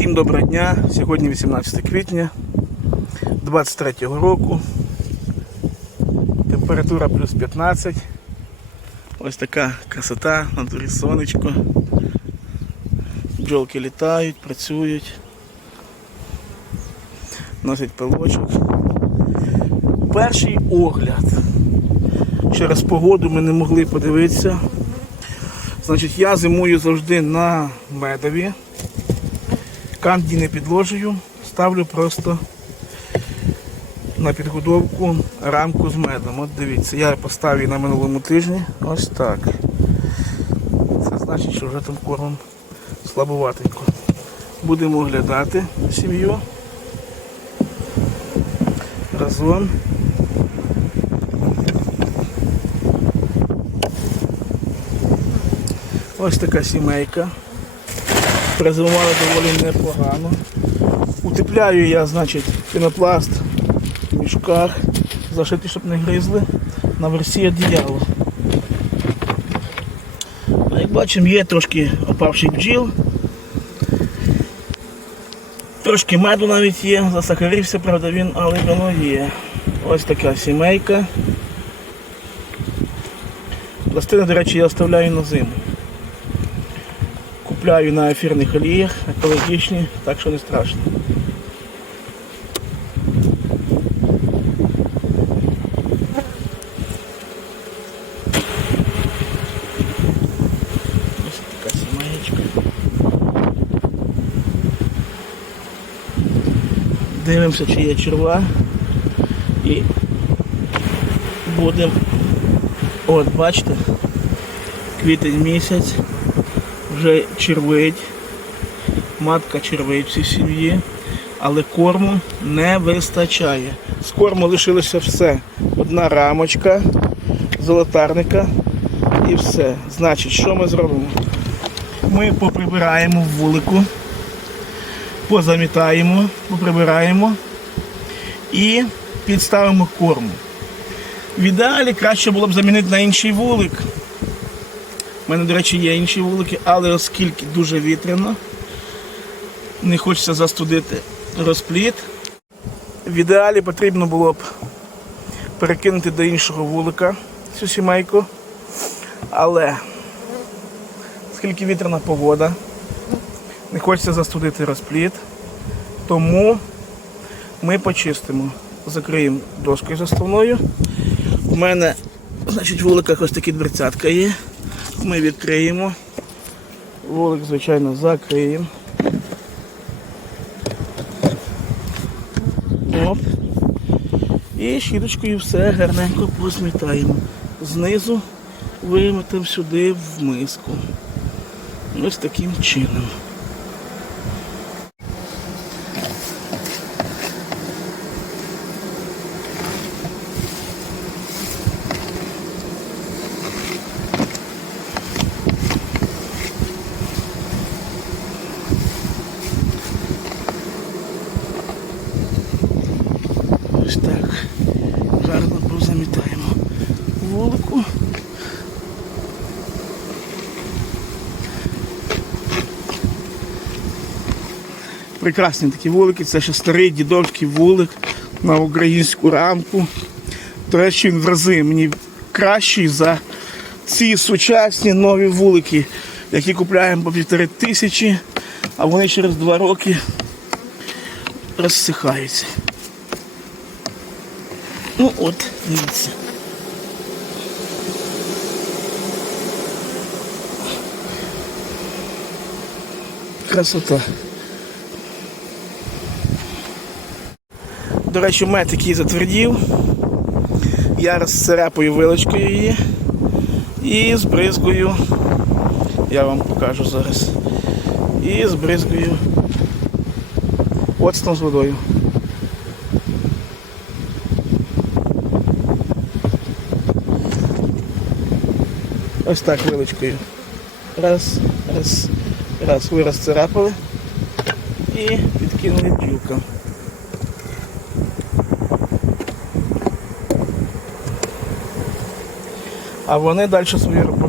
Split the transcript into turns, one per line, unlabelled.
Всім доброго дня! Сьогодні 18 квітня 23 року. Температура плюс 15. Ось така красота, на дворі сонечко. Бджолки літають, працюють, носять пилочок. Перший огляд. Через погоду ми не могли подивитися. Значить, я зимую завжди на медові. Канді не підложую, ставлю просто на підгодовку рамку з медом. От дивіться, я поставив на минулому тижні. Ось так. Це значить, що вже там кормом слабуватенько. Будемо оглядати сім'ю. Разом. Ось така сімейка. Презимували доволі непогано. Утепляю я, значить, пінопласт в мішках, зашити, щоб не гризли, на версі одіяло. А як бачимо, є трошки опавших бджіл. Трошки меду навіть є, засахарився, правда він, але воно є. Ось така сімейка. Пластини, до речі, я оставляю на зиму. Купляю на ефірних оліях, екологічні, так що не страшно. Ось така сімеєчка. Дивимося, чи є черва. І будемо. От, бачите, квітень місяць вже червить, матка червить в цій сім'ї, але корму не вистачає. З корму лишилося все. Одна рамочка, золотарника і все. Значить, що ми зробимо? Ми поприбираємо вулику, позамітаємо, поприбираємо і підставимо корму. В ідеалі краще було б замінити на інший вулик. У мене, до речі, є інші вулики, але оскільки дуже вітряно, не хочеться застудити розпліт. В ідеалі потрібно було б перекинути до іншого вулика цю сімейку. Але оскільки вітряна погода, не хочеться застудити розпліт, тому ми почистимо, закриємо доскою заставною. У мене значить, в ось такі дверцятка є ми відкриємо. Вулик, звичайно, закриємо. Оп. І щіточкою все гарненько посмітаємо. Знизу виметемо сюди в миску. Ось таким чином. Ось так. Гарно позамітаємо вулику. Прекрасні такі вулики, це ще старий дідовський вулик на українську рамку. До речі, він в рази мені кращий за ці сучасні нові вулики, які купляємо по півтори тисячі, а вони через два роки розсихаються. Ну от, дивіться. Красота. До речі, мед який затвердів. Я розцарапую вилочкою її і збризкую. Я вам покажу зараз. І збризкую оцтом з водою. Ось так вилочкою. Раз, раз, раз. Ви розцарапали і підкинули бджілкам. А вони далі свою роботу